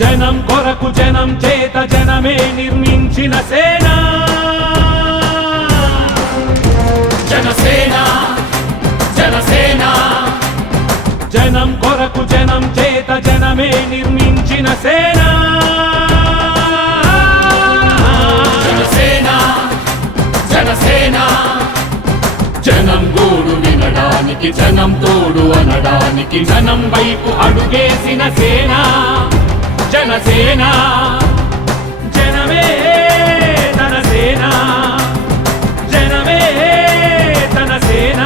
జనం కొరకు జనం చేత జనమే నిర్మించిన సేన జనసేన జనసేన జనం కొరకు జనం చేత జనమే నిర్మించిన సేన జనసేన జనసేన జనం గోడు వినడానికి జనం తోడు అనడానికి జనం వైపు అడుగేసిన సేన జనసేన జనమే తన సేన జనమే తన సేన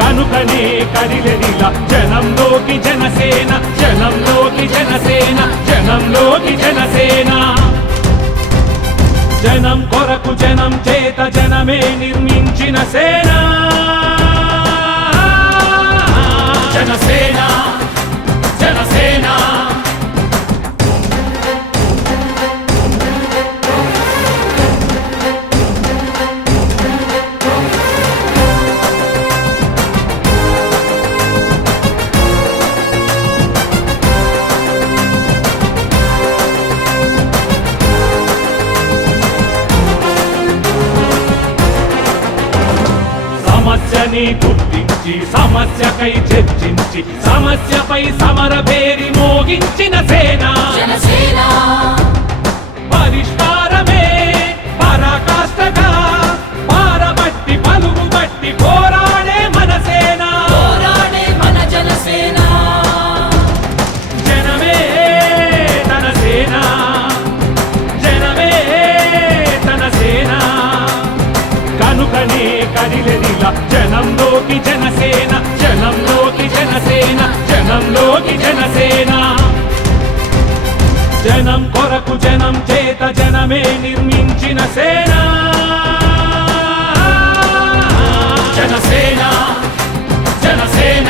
కనుకనే కదిలెదిలా జనంలోకి జనసేన జనంలోకి జనసేన జనంలోకి జనసేన జనం కొరకు జనం చేత జనమే నిర్మించిన సేన జనసేన జనసేన సమస్యని గుర్తించి సమస్యకై చర్చించి సమస్యపై సమర పేరి మోగించిన సేన జనసేన పరిష్కారమే పరాకాష్ఠగా పారబట్టి పలుగు బట్టి పోరాడే మన సేన పోరాడే మన జనసేన జనమే తన సేన జనమే తన సేన కనుకనే కదిలెదిలా జనంలోకి జనసేన జనంలోకి జనసేన జనంలోకి జనసేన జనం కొరకు జనం చేత జనమే నిర్మించిన సేన జనసేన జనసేన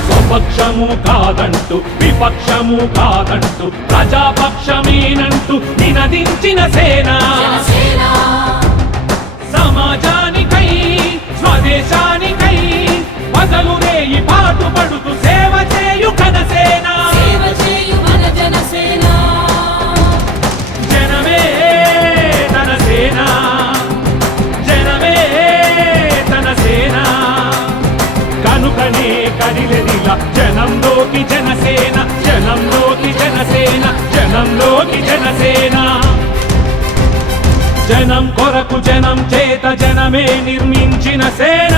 స్వపక్షము కాదంటూ విపక్షము కాదంటూ ప్రజాపక్షమేనంటూ నినదించిన సేన జనసేన సమాజానికై స్వదేశానికై బదలు రేయి పాటుపడుతూ సేవ చేయు ఘనసేన సేవ చేయు మన జనసేన జనమే తన సేన జనమే తన సేన కనుకనే కదిలెదిలా జనంలోకి జనసేన జనంలోకి జనసేన జనంలోకి జనసేన జనం కొరకు జనం చేత జనమే నిర్మించిన సేన